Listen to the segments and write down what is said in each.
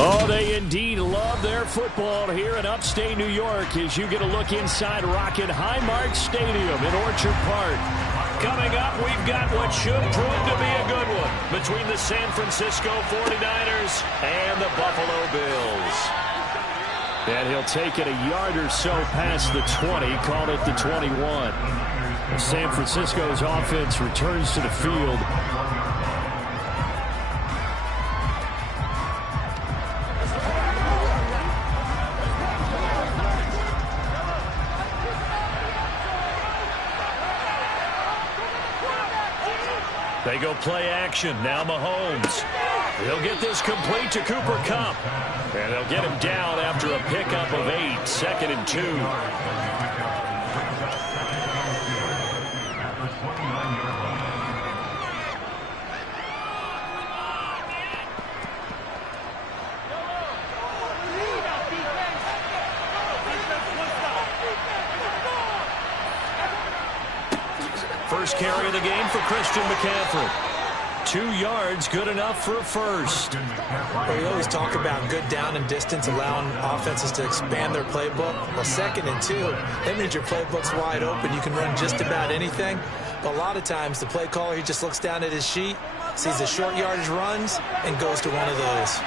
Oh, they indeed love their football here in upstate New York as you get a look inside Rocket Highmark Stadium in Orchard Park. Coming up, we've got what should prove to be a good one between the San Francisco 49ers and the Buffalo Bills. And he'll take it a yard or so past the 20, call it the 21. San Francisco's offense returns to the field. They go play action. Now Mahomes. He'll get this complete to Cooper Kupp. And they'll get him down after a pickup of 8. 2nd and 2. First carry of the game for Christian McCaffrey. 2 yards, good enough for a first. Well, we always talk about good down and distance, allowing offenses to expand their playbook. Well, 2nd and 2, that means your playbook's wide open. You can run just about anything. But a lot of times, the play caller, he just looks down at his sheet, sees the short yardage runs, and goes to one of those.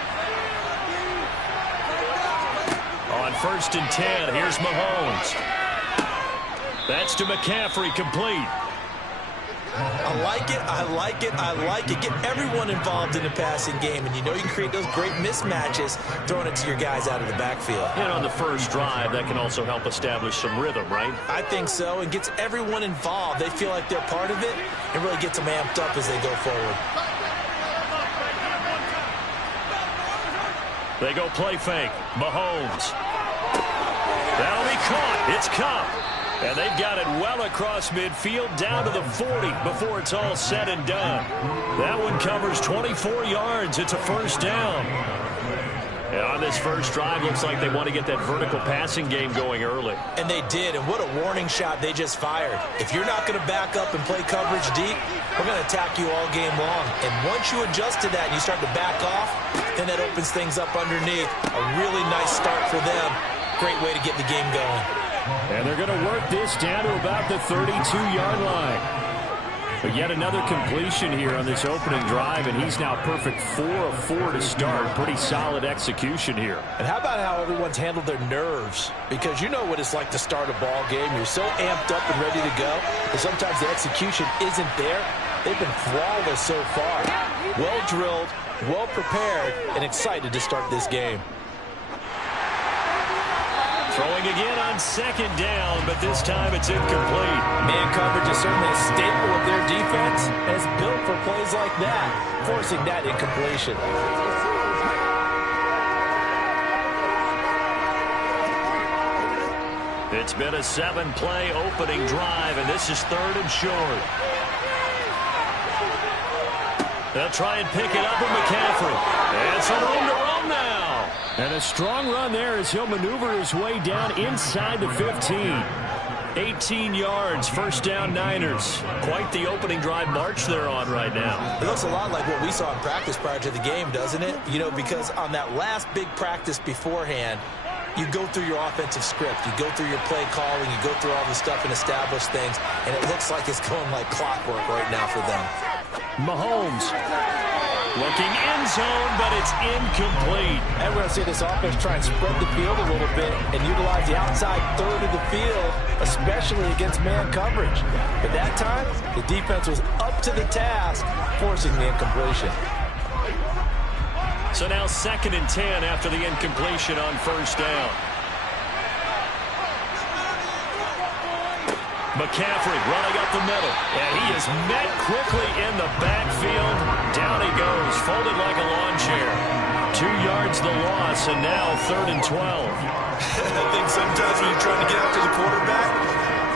On 1st and 10, here's Mahomes. That's to McCaffrey, complete. I like it, I like it, I like it. Get everyone involved in the passing game, and you know you can create those great mismatches throwing it to your guys out of the backfield. And on the first drive, that can also help establish some rhythm, right? I think so, and gets everyone involved. They feel like they're part of it, and really gets them amped up as they go forward. They go play fake. Mahomes. That'll be caught. It's Kupp. And they've got it well across midfield down to the 40 before it's all said and done. That one covers 24 yards. It's a first down. And on this first drive, looks like they want to get that vertical passing game going early. And they did, and what a warning shot they just fired. If you're not going to back up and play coverage deep, we're going to attack you all game long. And once you adjust to that and you start to back off, then that opens things up underneath. A really nice start for them. Great way to get the game going. And they're going to work this down to about the 32-yard line. But yet another completion here on this opening drive, and he's now perfect 4 of 4 to start. Pretty solid execution here. And how about how everyone's handled their nerves? Because you know what it's like to start a ball game. You're so amped up and ready to go, but sometimes the execution isn't there. They've been flawless so far. Well drilled, well prepared, and excited to start this game. Throwing again on 2nd down, but this time it's incomplete. Man coverage is certainly a staple of their defense, and it's built for plays like that, forcing that incompletion. It's been a 7-play opening drive, and this is 3rd and short. They'll try and pick it up with McCaffrey. And some room to roam now. And a strong run there as he'll maneuver his way down inside the 15. 18 yards, first down Niners. Quite the opening drive march they're on right now. It looks a lot like what we saw in practice prior to the game, doesn't it? You know, because on that last big practice beforehand, you go through your offensive script. You go through your play calling. You go through all the stuff and establish things. And it looks like it's going like clockwork right now for them. Mahomes looking end zone, but it's incomplete. And we're going to see this offense try and spread the field a little bit and utilize the outside third of the field, especially against man coverage. But that time, the defense was up to the task, forcing the incompletion. So now 2nd and 10 after the incompletion on first down. McCaffrey running up the middle. And he is met quickly in the backfield. Down he goes, folded like a lawn chair. 2 yards the loss, and now 3rd and 12. I think sometimes when you're trying to get after the quarterback,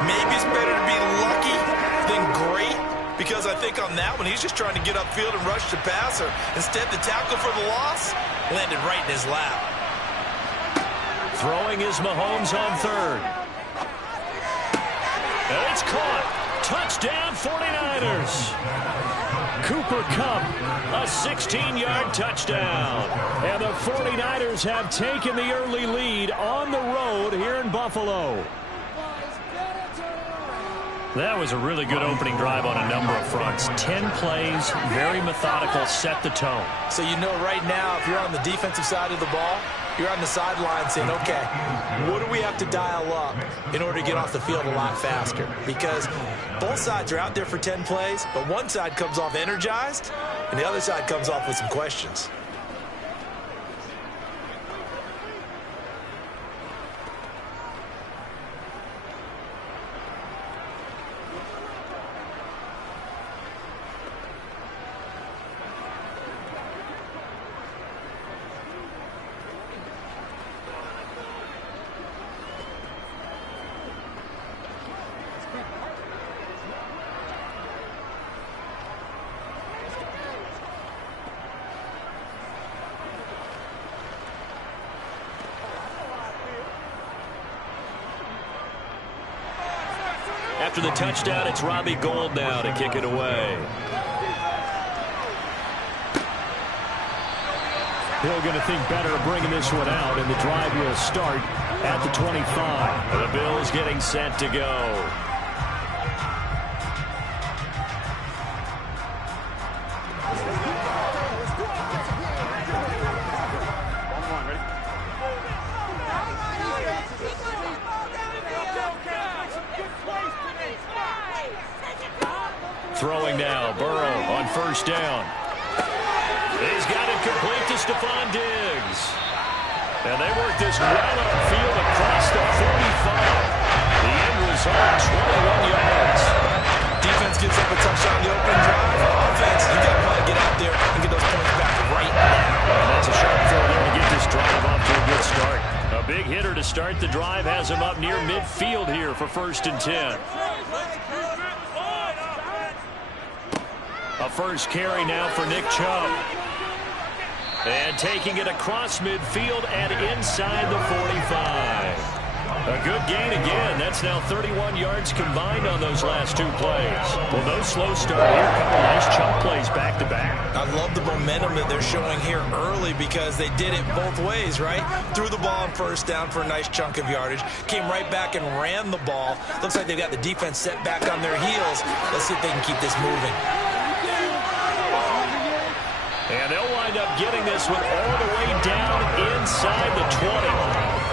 maybe it's better to be lucky than great. Because I think on that one, he's just trying to get upfield and rush the passer. Instead, the tackle for the loss landed right in his lap. Throwing is Mahomes on 3rd. And it's caught. Touchdown 49ers. Cooper Kupp, a 16-yard touchdown. And the 49ers have taken the early lead on the road here in Buffalo. That was a really good opening drive on a number of fronts. 10 plays, very methodical, set the tone. So you know right now, if you're on the defensive side of the ball, you're on the sideline saying, okay, what do we have to dial up in order to get off the field a lot faster? Because both sides are out there for 10 plays, but one side comes off energized, and the other side comes off with some questions. After the touchdown, it's Robbie Gould now to kick it away. Hill going to think better of bringing this one out, and the drive will start at the 25. The Bills getting set to go. Throwing now, Burrow on first down. He's got it complete to Stephon Diggs. And they work this right upfield across the 45. The end result, 21 yards. Defense gives up a touchdown on the open drive. Offense, you got to want to get out there and get those points back right now. And that's a sharp throw there to get this drive off to a good start. A big hitter to start the drive has him up near midfield here for 1st and 10. A first carry now for Nick Chubb. And taking it across midfield and inside the 45. A good gain again. That's now 31 yards combined on those last 2 plays. Well, no slow start here. A couple nice chunk plays back to back. I love the momentum that they're showing here early because they did it both ways, right? Threw the ball on first down for a nice chunk of yardage. Came right back and ran the ball. Looks like they've got the defense set back on their heels. Let's see if they can keep this moving. And they'll wind up getting this one all the way down inside the 20.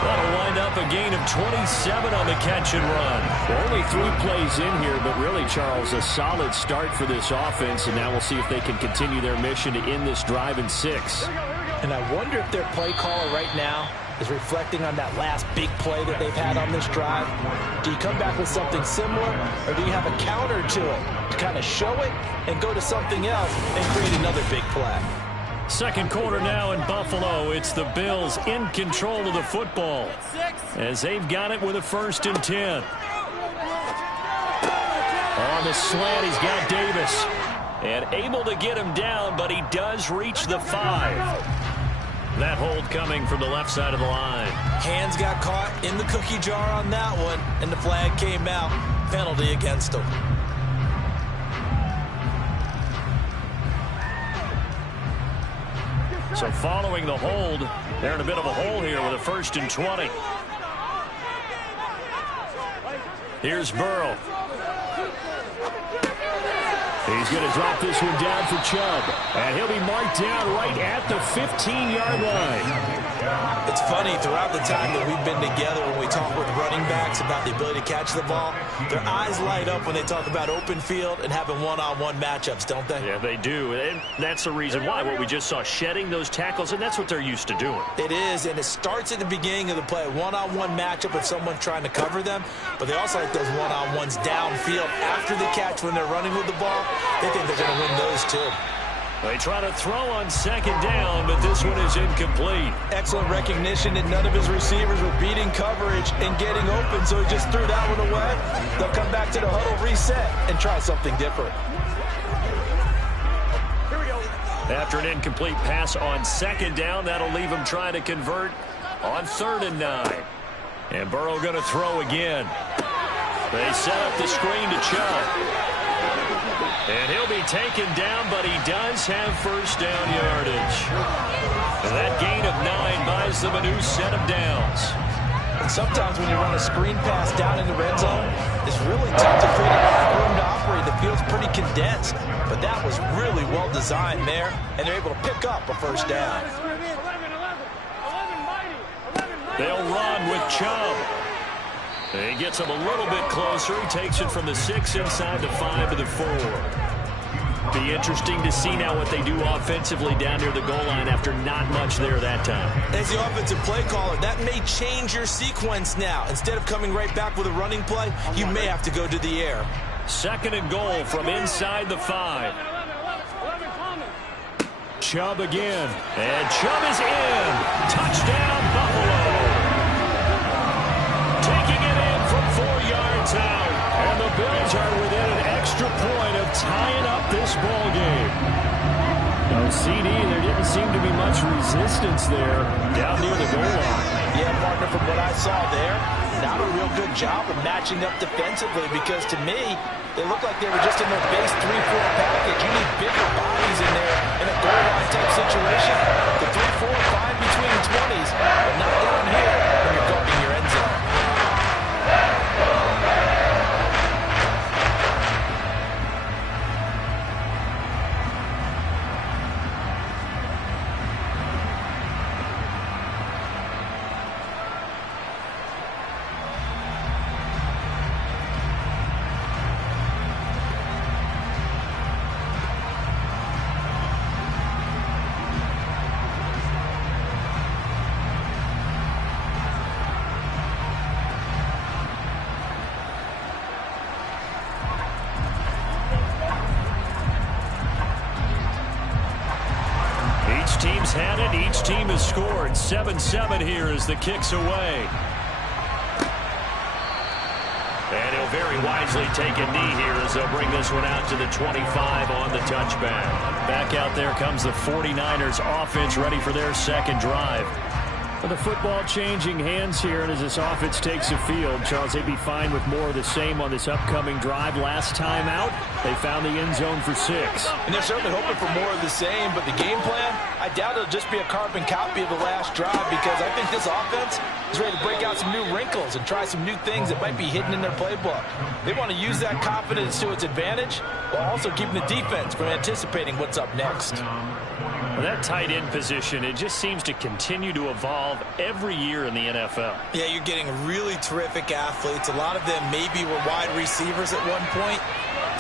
That'll wind up a gain of 27 on the catch and run. Only 3 plays in here, but really, Charles, a solid start for this offense. And now we'll see if they can continue their mission to end this drive in 6. And I wonder if their play caller right now is reflecting on that last big play that they've had on this drive. Do you come back with something similar, or do you have a counter to it to kind of show it and go to something else and create another big play? Second quarter now in Buffalo. It's the Bills in control of the football as they've got it with a 1st and 10. On the slant, he's got Davis. And able to get him down, but he does reach the 5. That hold coming from the left side of the line. Hands got caught in the cookie jar on that one, and the flag came out. Penalty against him. So following the hold, they're in a bit of a hole here with a 1st and 20. Here's Burrow. He's going to drop this one down for Chubb. And he'll be marked down right at the 15-yard line. It's funny, throughout the time that we've been together, when we talk with running backs about the ability to catch the ball, their eyes light up when they talk about open field and having one-on-one matchups, don't they? Yeah, they do. And that's the reason why. What we just saw, shedding those tackles, and that's what they're used to doing. It is, and it starts at the beginning of the play. One-on-one matchup with someone trying to cover them, but they also like those one-on-ones downfield after the catch when they're running with the ball. They think they're going to win those, too. They try to throw on 2nd down, but this one is incomplete. Excellent recognition that none of his receivers were beating coverage and getting open, so he just threw that one away. They'll come back to the huddle, reset, and try something different. Here we go. After an incomplete pass on 2nd down, that'll leave him trying to convert on 3rd and 9. And Burrow going to throw again. They set up the screen to Chubb. And he'll be taken down, but he does have first down yardage. And that gain of 9 buys them a new set of downs. And sometimes when you run a screen pass down in the red zone, it's really tough to create enough room to operate. The field's pretty condensed, but that was really well designed there, and they're able to pick up a first down. They'll run with Chubb. He gets him a little bit closer. He takes it from the 6 inside the 5 to the 4. Be interesting to see now what they do offensively down near the goal line after not much there that time. As the offensive play caller, that may change your sequence now. Instead of coming right back with a running play, you may have to go to the air. 2nd and goal from inside the 5. Chubb again. And Chubb is in. Touchdown, Buffalo. Taking it in from 4 yards out. And the Bills are within an extra point of tying up this ball game. No CD, there didn't seem to be much resistance there down near the goal line. Yeah, partner, from what I saw there, not a real good job of matching up defensively, because to me, they look like they were just in their base 3-4 package. You need bigger bodies in there in a goal line type situation. The 3-4 fine between the 20s, but not down here when you're guarding your end zone. Team's had it. Each team has scored. 7-7 here as the kick's away. And he'll very wisely take a knee here as they'll bring this one out to the 25 on the touchback. Back out there comes the 49ers offense ready for their second drive. With the football changing hands here, and as this offense takes the field, Charles, they'd be fine with more of the same on this upcoming drive. Last time out, they found the end zone for 6. And they're certainly hoping for more of the same, but the game plan, I doubt it'll just be a carbon copy of the last drive, because I think this offense is ready to break out some new wrinkles and try some new things that might be hidden in their playbook. They want to use that confidence to its advantage, while also keeping the defense from anticipating what's up next. Well, that tight end position, it just seems to continue to evolve every year in the NFL. Yeah, you're getting really terrific athletes. A lot of them maybe were wide receivers at one point.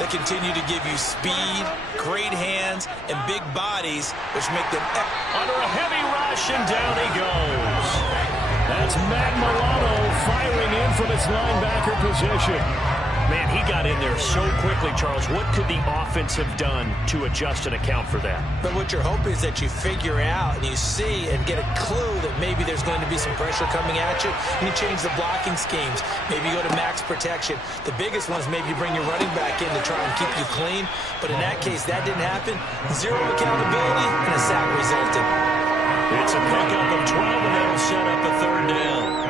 They continue to give you speed, great hands, and big bodies, which make them... Under a heavy rush, and down he goes. That's Matt Milano firing in from his linebacker position. Man, he got in there so quickly, Charles. What could the offense have done to adjust and account for that? But what you're hoping is that you figure out and you see and get a clue that maybe there's going to be some pressure coming at you, and you change the blocking schemes. Maybe you go to max protection. The biggest one is maybe you bring your running back in to try and keep you clean. But in that case, that didn't happen. Zero accountability, and a sack resulted. It's a pickup of 12, and that'll set up a third down.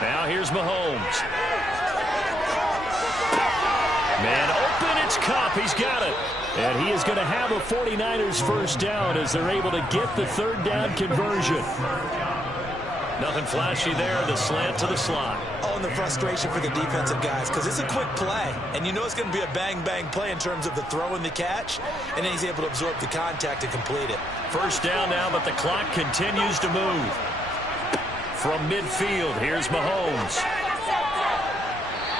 Now here's Mahomes. Man open, it's Kupp. He's got it. And he is going to have a 49ers first down as they're able to get the third down conversion. Nothing flashy there, the slant to the slot. Oh, and the frustration for the defensive guys, because it's a quick play, and you know it's going to be a bang-bang play in terms of the throw and the catch, and then he's able to absorb the contact and complete it. First down now, but the clock continues to move. From midfield, here's Mahomes.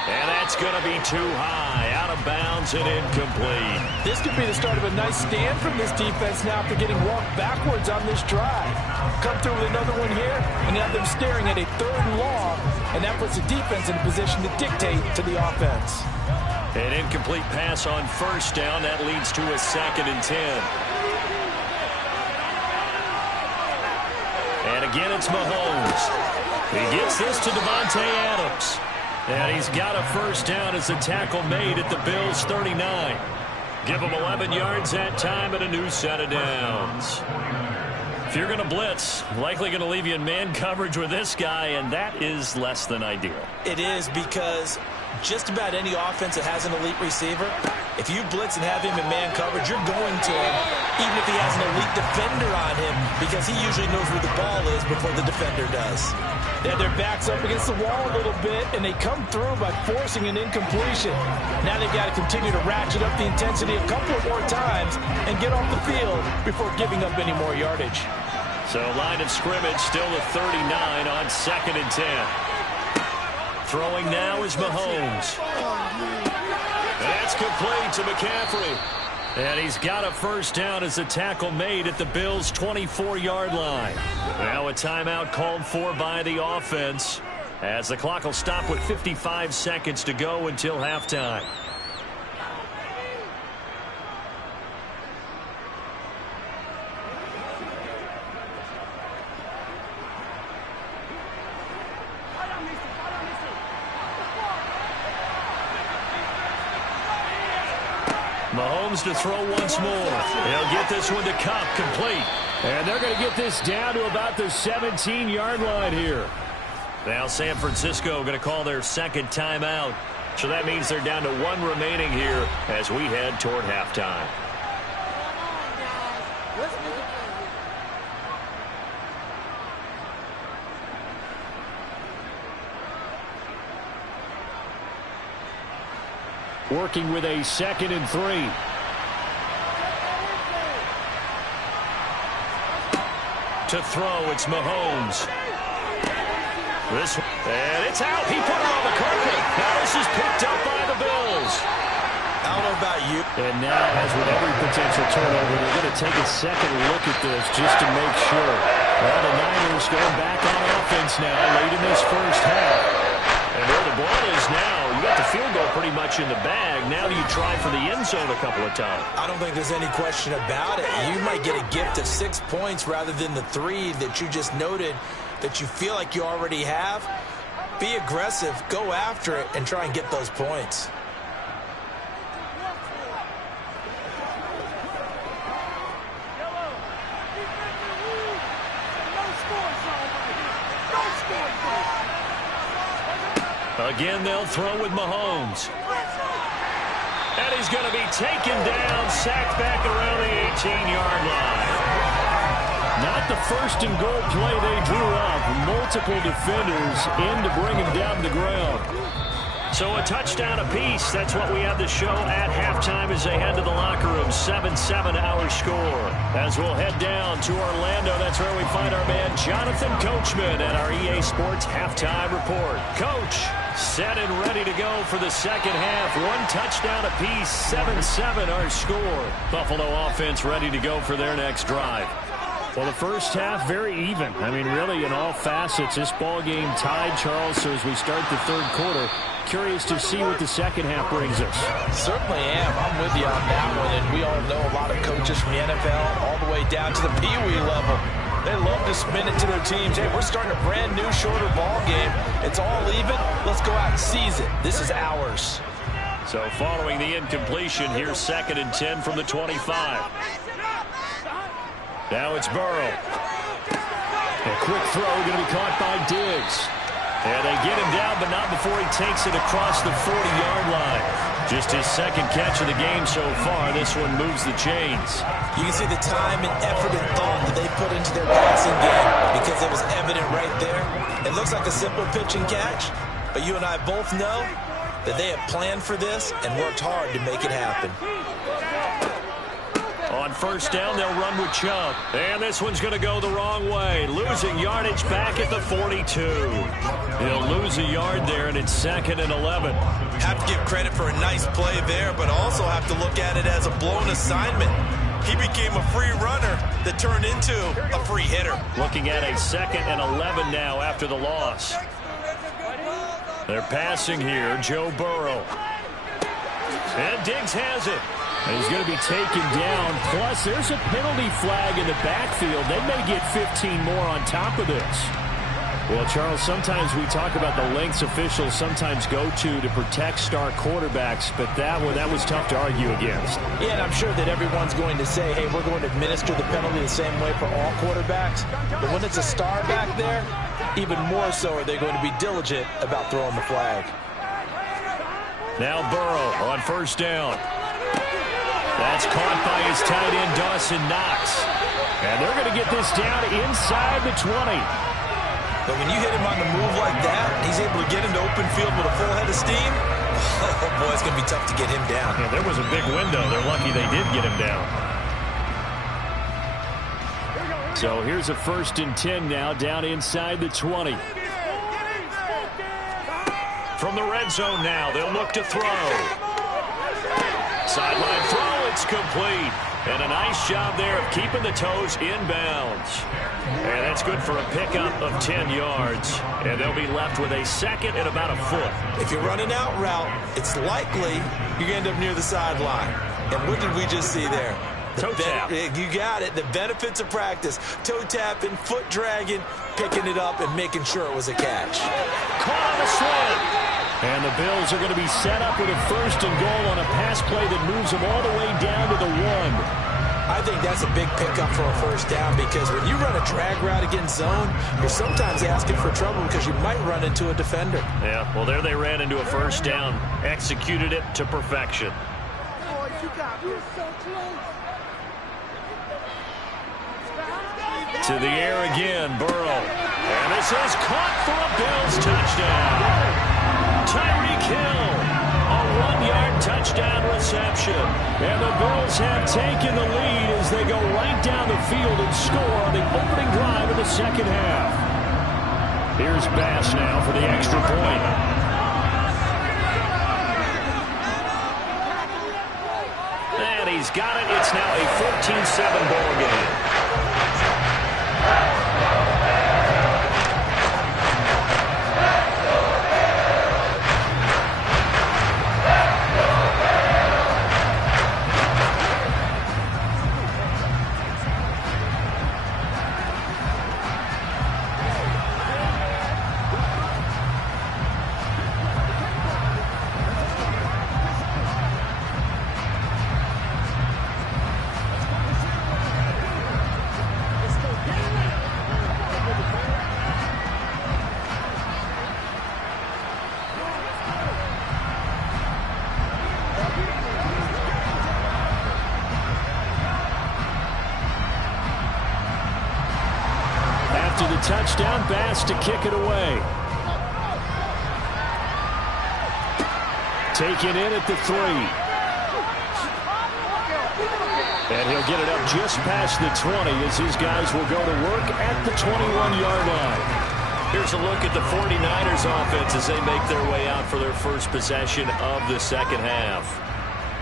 And that's going to be too high, out of bounds and incomplete. This could be the start of a nice stand from this defense now after getting walked backwards on this drive. Come through with another one here, and have them him staring at a 3rd and long, and that puts the defense in a position to dictate to the offense. An incomplete pass on 1st down. That leads to a 2nd and 10. And again, it's Mahomes. He gets this to Davante Adams. And he's got a 1st down as the tackle made at the Bills' 39. Give him 11 yards that time and a new set of downs. If you're going to blitz, likely going to leave you in man coverage with this guy, and that is less than ideal. It is, because just about any offense that has an elite receiver, if you blitz and have him in man coverage, you're going to him, even if he has an elite defender on him, because he usually knows where the ball is before the defender does. They have their backs up against the wall a little bit, and they come through by forcing an incompletion. Now they've got to continue to ratchet up the intensity a couple of more times and get off the field before giving up any more yardage. So line of scrimmage still at 39 on 2nd and 10. Throwing now is Mahomes. That's complete to McCaffrey. And he's got a 1st down as the tackle made at the Bills' 24-yard line. Now a timeout called for by the offense, as the clock will stop with 55 seconds to go until halftime. Mahomes to throw once more. He'll get this one to Kupp, complete. And they're going to get this down to about the 17-yard line here. Now San Francisco going to call their 2nd timeout. So that means they're down to 1 remaining here as we head toward halftime. Working with a 2nd and 3. To throw, it's Mahomes. And it's out. He put it on the carpet. Now this is picked up by the Bills. I don't know about you. And now, as with every potential turnover, they're going to take a second look at this just to make sure. Well, the Niners going back on offense now late in this 1st half. And where the ball is now, you got the field goal pretty much in the bag. Now do you try for the end zone a couple of times? I don't think there's any question about it. You might get a gift of 6 points rather than the 3 that you just noted that you feel like you already have. Be aggressive, go after it, and try and get those points. Again, they'll throw with Mahomes. And he's going to be taken down, sacked back around the 18-yard line. Not the 1st and goal play they drew up. Multiple defenders in to bring him down to the ground. So a touchdown apiece. That's what we have to show at halftime as they head to the locker room. 7-7 our score. As we'll head down to Orlando, that's where we find our man Jonathan Coachman at our EA Sports Halftime Report. Coach, set and ready to go for the 2nd half. 1 touchdown apiece, 7-7 our score. Buffalo offense ready to go for their next drive. Well, the 1st half, very even. I mean, really, in all facets, this ball game tied, Charles. So as we start the 3rd quarter, curious to see what the 2nd half brings us. Certainly am. I'm with you on that one. And we all know a lot of coaches from the NFL all the way down to the Pee-wee level. They love to spin it to their teams. Hey, we're starting a brand new, shorter ball game. It's all even. Let's go out and seize it. This is ours. So following the incompletion, here's 2nd and 10 from the 25. Now it's Burrow. A quick throw going to be caught by Diggs. And they get him down, but not before he takes it across the 40-yard line. Just his 2nd catch of the game so far. This one moves the chains. You can see the time and effort and thought that they put into their passing game because it was evident right there. It looks like a simple pitch and catch, but you and I both know that they have planned for this and worked hard to make it happen. On 1st down, they'll run with Chubb. And this one's going to go the wrong way. Losing yardage back at the 42. He'll lose a yard there, and it's 2nd and 11. Have to give credit for a nice play there, but also have to look at it as a blown assignment. He became a free runner that turned into a free hitter. Looking at a 2nd and 11 now after the loss. They're passing here. Joe Burrow. And Diggs has it. And he's going to be taken down. Plus, there's a penalty flag in the backfield. They may get 15 more on top of this. Well, Charles, sometimes we talk about the lengths officials sometimes go to protect star quarterbacks, but that was tough to argue against. Yeah, and I'm sure that everyone's going to say, hey, we're going to administer the penalty the same way for all quarterbacks. But when it's a star back there, even more so are they going to be diligent about throwing the flag. Now Burrow on 1st down. That's caught by his tight end, Dawson Knox. And they're going to get this down inside the 20. But when you hit him on the move like that, he's able to get into open field with a full head of steam. Oh, boy, it's going to be tough to get him down. Yeah, there was a big window. They're lucky they did get him down. So here's a 1st and 10 now, down inside the 20. From the red zone now, they'll look to throw. Sideline throw, it's complete. And a nice job there of keeping the toes inbounds. And that's good for a pickup of 10 yards. And they'll be left with a 2nd and about a foot. If you run an out route, it's likely you end up near the sideline. And what did we just see there? Toe tap. You got it. The benefits of practice. Toe tapping, foot dragging, picking it up, and making sure it was a catch. Caught on a slant. And the Bills are going to be set up with a 1st and goal on a pass play that moves them all the way down to the 1. I think that's a big pickup for a 1st down because when you run a drag route against zone, you're sometimes asking for trouble because you might run into a defender. Yeah, well, there they ran into a 1st down. Executed it to perfection. To the air again, Burrow. And this is caught for a Bills touchdown. Tyreek Hill, a 1-yard touchdown reception. And the Bills have taken the lead as they go right down the field and score on the opening drive of the 2nd half. Here's Bass now for the extra point. And he's got it. It's now a 14-7 ball game. Touchdown, Bass to kick it away. Taken in at the 3. And he'll get it up just past the 20 as his guys will go to work at the 21-yard line. Here's a look at the 49ers offense as they make their way out for their first possession of the 2nd half.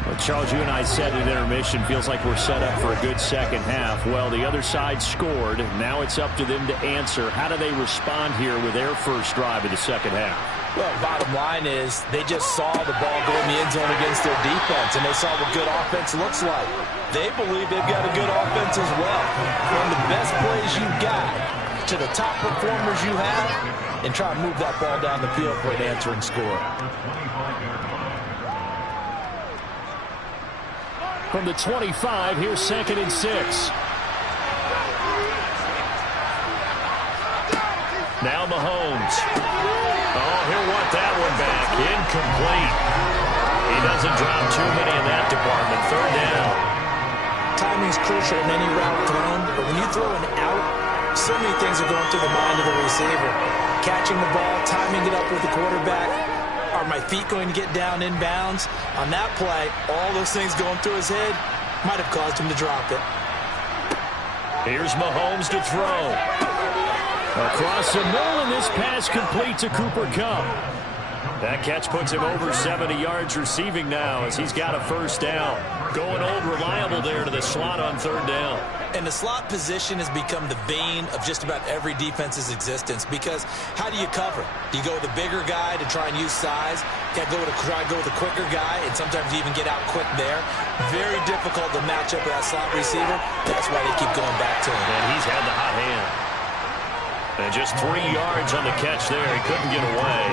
Well, Charles, you and I said at intermission, feels like we're set up for a good 2nd half. Well, the other side scored. Now it's up to them to answer. How do they respond here with their first drive of the 2nd half? Well, bottom line is they just saw the ball go in the end zone against their defense, and they saw what good offense looks like. They believe they've got a good offense as well. From the best plays you got to the top performers you have, and try to move that ball down the field for an answering score. From the 25, here's 2nd and 6. Now Mahomes. Oh, he'll want that one back. Incomplete. He doesn't drop too many in that department. 3rd down. Timing's crucial in any route thrown, but when you throw an out, so many things are going through the mind of the receiver. Catching the ball, timing it up with the quarterback. Are my feet going to get down inbounds? On that play, all those things going through his head might have caused him to drop it. Here's Mahomes to throw. Across the middle, and this pass complete to Cooper Kupp. That catch puts him over 70 yards receiving now as he's got a first down. Going old reliable there to the slot on third down. And the slot position has become the bane of just about every defense's existence because how do you cover? Do you go with a bigger guy to try and use size? You got to try to go with a quicker guy, and sometimes you even get out quick there. Very difficult to match up with that slot receiver. That's why they keep going back to him. And he's had the hot hand. And just 3 yards on the catch there. He couldn't get away.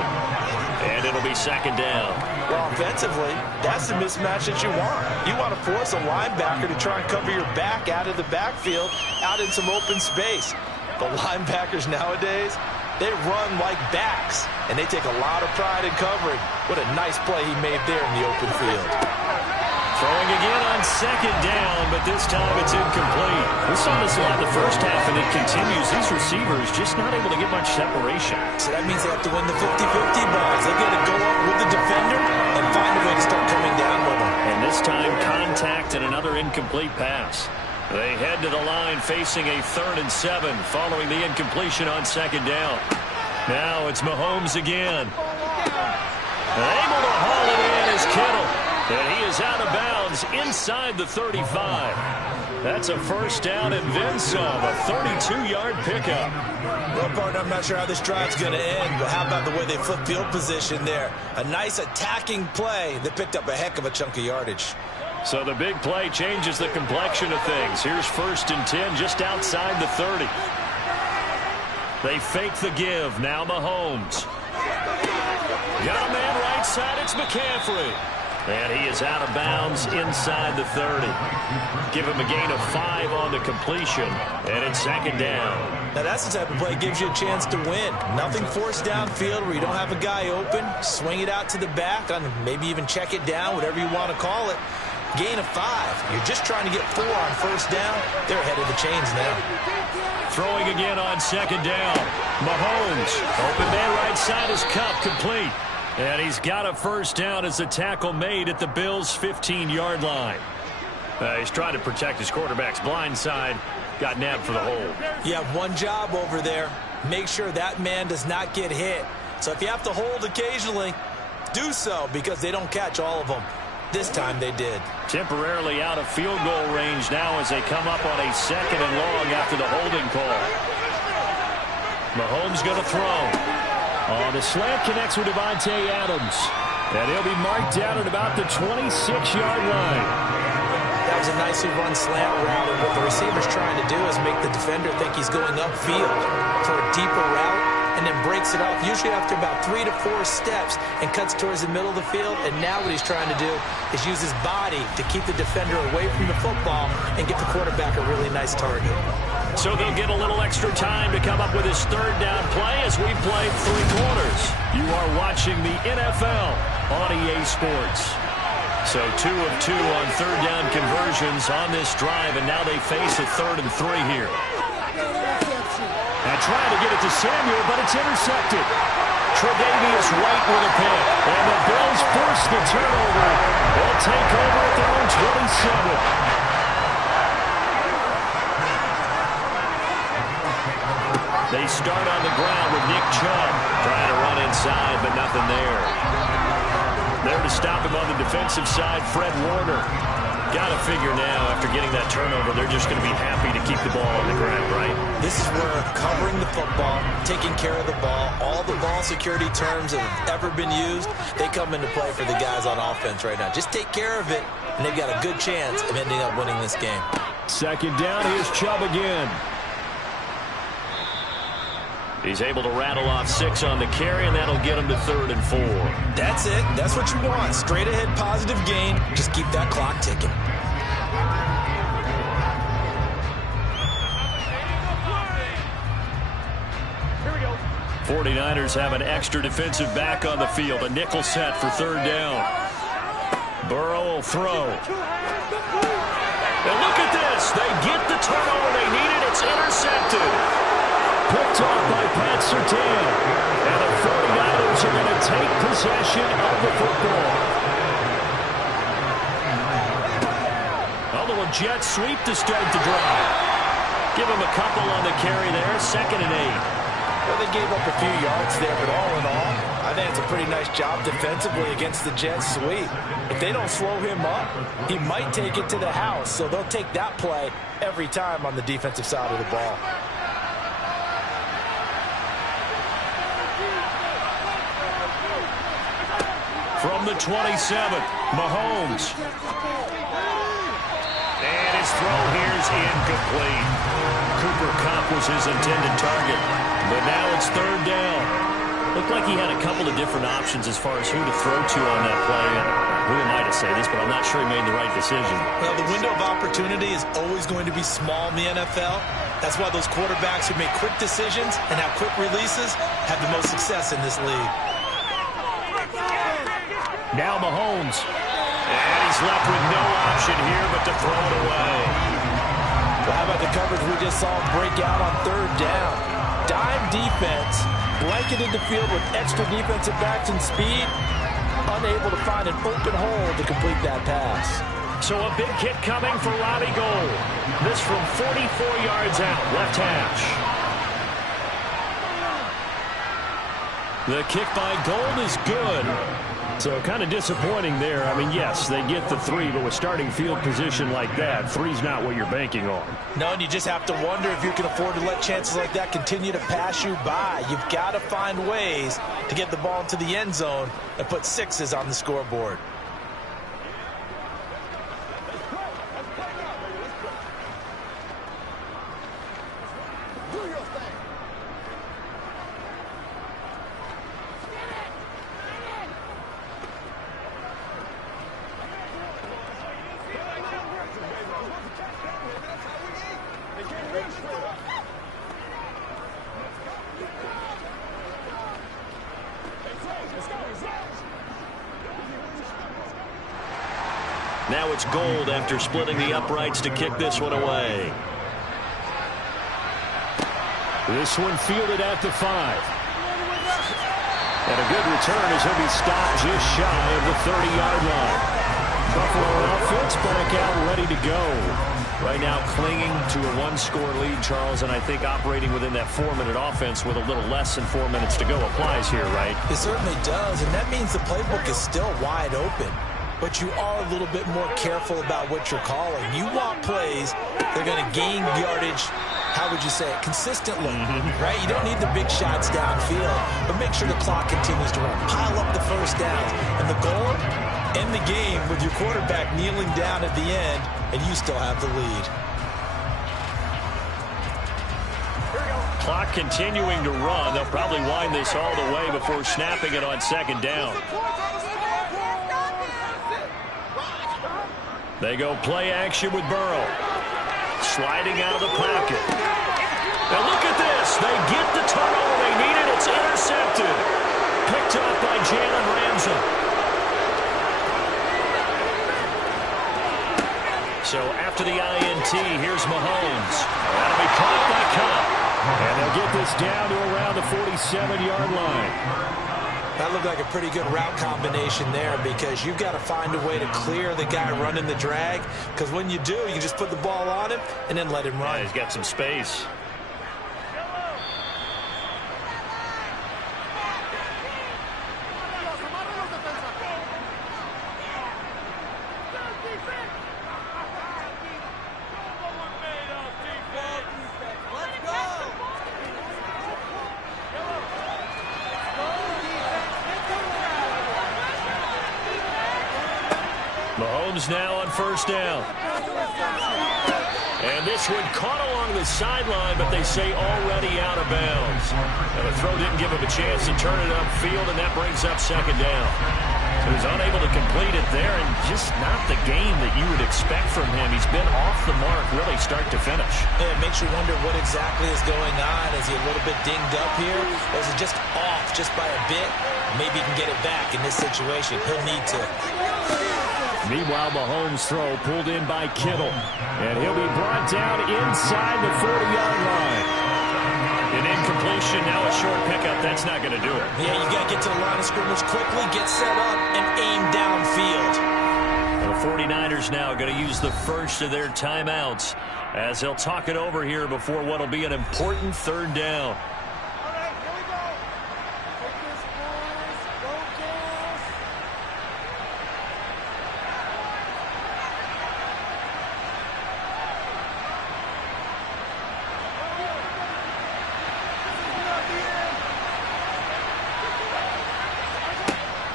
And it'll be second down. Well, offensively, that's the mismatch that you want. You want to force a linebacker to try and cover your back out of the backfield, out in some open space. The linebackers nowadays, they run like backs, and they take a lot of pride in covering. What a nice play he made there in the open field. Throwing again on second down, but this time it's incomplete. We saw this a lot in the first half, and it continues. These receivers just not able to get much separation. So that means they have to win the 50-50 balls. They've got to go up with the defender and find a way to start coming down with them. And this time, contact and another incomplete pass. They head to the line facing a 3rd and 7 following the incompletion on second down. Now it's Mahomes again. Able to haul it in is Kittle. And he is out of bounds inside the 35. That's a first down and then some, a 32-yard pickup. Well, partner, I'm not sure how this drive's going to end, but how about the way they flip field position there? A nice attacking play that picked up a heck of a chunk of yardage. So the big play changes the complexion of things. Here's 1st and 10 just outside the 30. They fake the give. Now Mahomes. Got a man right side. It's McCaffrey. And he is out of bounds inside the 30. Give him a gain of 5 on the completion. And it's second down. Now that's the type of play that gives you a chance to win. Nothing forced downfield where you don't have a guy open. Swing it out to the back, and maybe even check it down, whatever you want to call it. Gain of 5. You're just trying to get 4 on first down. They're ahead of the chains now. Throwing again on second down. Mahomes. Open man right side is Kupp, complete. And he's got a first down as the tackle made at the Bills' 15-yard line. He's trying to protect his quarterback's blind side. Got nabbed for the hold. You have one job over there. Make sure that man does not get hit. So if you have to hold occasionally, do so because they don't catch all of them. This time they did. Temporarily out of field goal range now as they come up on a 2nd and long after the holding call. Mahomes going to throw. The slant connects with Davante Adams. And he'll be marked down at about the 26-yard line. That was a nicely run slant route, and what the receiver's trying to do is make the defender think he's going upfield for a deeper route, and then breaks it off, usually after about 3 to 4 steps, and cuts towards the middle of the field. And now what he's trying to do is use his body to keep the defender away from the football and get the quarterback a really nice target. So they'll get a little extra time to come up with his 3rd down play as we play 3 quarters. You are watching the NFL on EA Sports. So 2 of 2 on 3rd down conversions on this drive, and now they face a 3rd and 3 here. And trying to get it to Samuel, but it's intercepted. Tre'Davious White with a pick. And the Bills force the turnover. They'll take over at their own 27. They start on the ground with Nick Chubb trying to run inside, but nothing there. There to stop him on the defensive side, Fred Warner. Got to figure now, after getting that turnover, they're just going to be happy to keep the ball on the ground, right? This is where covering the football, taking care of the ball, all the ball security terms that have ever been used, they come into play for the guys on offense right now. Just take care of it, and they've got a good chance of ending up winning this game. Second down, here's Chubb again. He's able to rattle off 6 on the carry, and that'll get him to 3rd and 4. That's it. That's what you want. Straight ahead positive gain. Just keep that clock ticking. Here we go. 49ers have an extra defensive back on the field. A nickel set for 3rd down. Burrow will throw. And look at this. They get the turnover they needed. It's intercepted. Picked off by Pat Surtain. And the 49ers are going to take possession of the football. Although a jet sweep to start the drive. Give him a couple on the carry there. 2nd and 8. Well, they gave up a few yards there, but all in all, I think it's a pretty nice job defensively against the Jets sweep. If they don't slow him up, he might take it to the house, so they'll take that play every time on the defensive side of the ball. From the 27, Mahomes. And his throw here's incomplete. Cooper Kupp was his intended target, but now it's third down. Looked like he had a couple of different options as far as who to throw to on that play. Who am I to say this, but I'm not sure he made the right decision. Well, the window of opportunity is always going to be small in the NFL. That's why those quarterbacks who make quick decisions and have quick releases have the most success in this league. Now Mahomes. And he's left with no option here but to throw it away. Well, how about the coverage we just saw break out on third down? Dime defense, blanketed the field with extra defensive backs and speed, unable to find an open hole to complete that pass. So a big hit coming for Robbie Gould. This from 44 yards out, left hash. The kick by Gould is good. So kind of disappointing there. I mean, yes, they get the 3, but with starting field position like that, 3's not what you're banking on. No, and you just have to wonder if you can afford to let chances like that continue to pass you by. You've got to find ways to get the ball into the end zone and put 6s on the scoreboard. Now it's Gould after splitting the uprights to kick this one away. This one fielded at the 5. And a good return as he'll be stopped just shy of the 30-yard line. Buffalo offense back out ready to go. Right now clinging to a 1-score lead, Charles, and I think operating within that 4-minute offense with a little less than 4 minutes to go applies here, right? It certainly does, and that means the playbook is still wide open. But you are a little bit more careful about what you're calling. You want plays that are going to gain yardage, how would you say it, consistently, right? You don't need the big shots downfield, but make sure the clock continues to run. Pile up the first downs. And the goal, end the game with your quarterback kneeling down at the end, and you still have the lead. Clock continuing to run. They'll probably wind this all the way before snapping it on second down. They go play action with Burrow. Sliding out of the pocket. Now look at this. They get the turnover they needed. It's intercepted. Picked up by Jalen Ramsey. So after the INT, here's Mahomes. That'll be caught by Kupp. And they'll get this down to around the 47-yard line. That looked like a pretty good route combination there because you've got to find a way to clear the guy running the drag, because when you do, you can just put the ball on him and then let him run. Yeah, he's got some space. Mahomes now on first down. And this one caught along the sideline, but they say already out of bounds. And the throw didn't give him a chance to turn it upfield, and that brings up second down. So he's unable to complete it there, and just not the game that you would expect from him. He's been off the mark really start to finish. Yeah, it makes you wonder what exactly is going on. Is he a little bit dinged up here, or is it just off just by a bit? Maybe he can get it back in this situation. He'll need to. Meanwhile, Mahomes' throw pulled in by Kittle. And he'll be brought down inside the 40-yard line. An incompletion, now a short pickup. That's not going to do it. Yeah, you got to get to the line of scrimmage quickly, get set up, and aim downfield. The 49ers now going to use the first of their timeouts as they'll talk it over here before what will be an important third down.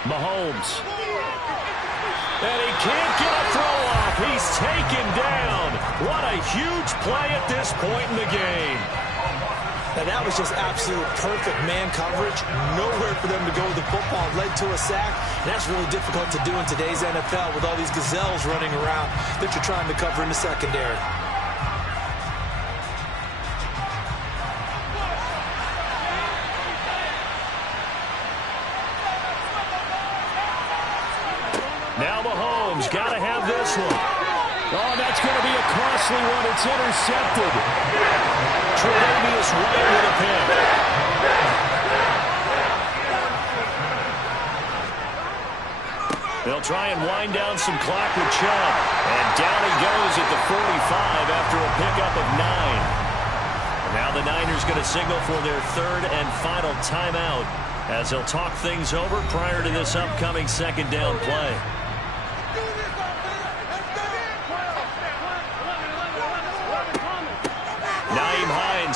Mahomes. And he can't get a throw off. He's taken down. What a huge play at this point in the game. And that was just absolute perfect man coverage. Nowhere for them to go with the football. Led to a sack. And that's really difficult to do in today's NFL with all these gazelles running around that you're trying to cover in the secondary. Now Mahomes got to have this one. Oh, that's going to be a costly one. It's intercepted. Tre'Davious White with a pick. They'll try and wind down some clock with Chubb. And down he goes at the 45 after a pickup of 9. Now the Niners going to signal for their third and final timeout as they'll talk things over prior to this upcoming second down play.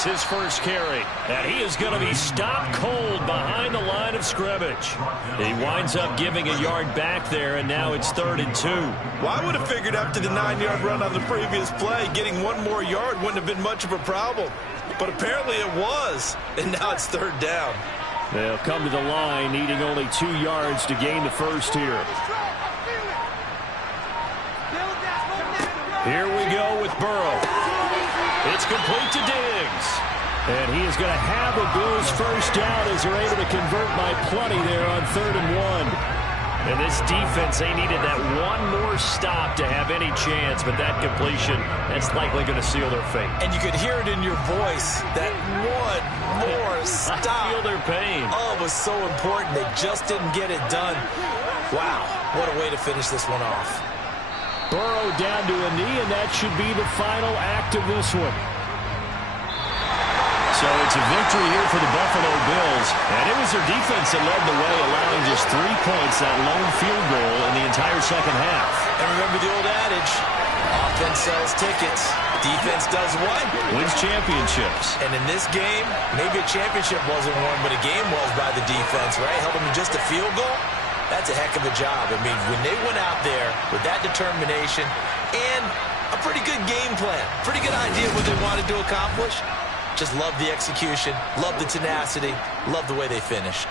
His first carry, and he is going to be stopped cold behind the line of scrimmage. He winds up giving a yard back there, and now it's 3rd and 2. Well, I would have figured after the 9-yard run on the previous play, getting one more yard wouldn't have been much of a problem. But apparently it was, and now it's 3rd down. They'll come to the line needing only 2 yards to gain the first here. Here we go with Burrow. It's complete to Diggs. And he is going to have a Bills first down as they're able to convert by plenty there on 3rd and 1. And this defense, they needed that one more stop to have any chance, but that completion, that's likely going to seal their fate. And you could hear it in your voice, that one more stop. I feel their pain. Oh, it was so important. They just didn't get it done. Wow, what a way to finish this one off. Burrow down to a knee, and that should be the final act of this one. So it's a victory here for the Buffalo Bills, and it was their defense that led the way, allowing just 3 points, that lone field goal in the entire second half. And remember the old adage, offense sells tickets, defense does what? Wins championships. And in this game, maybe a championship wasn't won, but a game was by the defense, right? Held them to just a field goal. That's a heck of a job. I mean, when they went out there with that determination and a pretty good game plan, pretty good idea what they wanted to accomplish, just love the execution, love the tenacity, love the way they finished.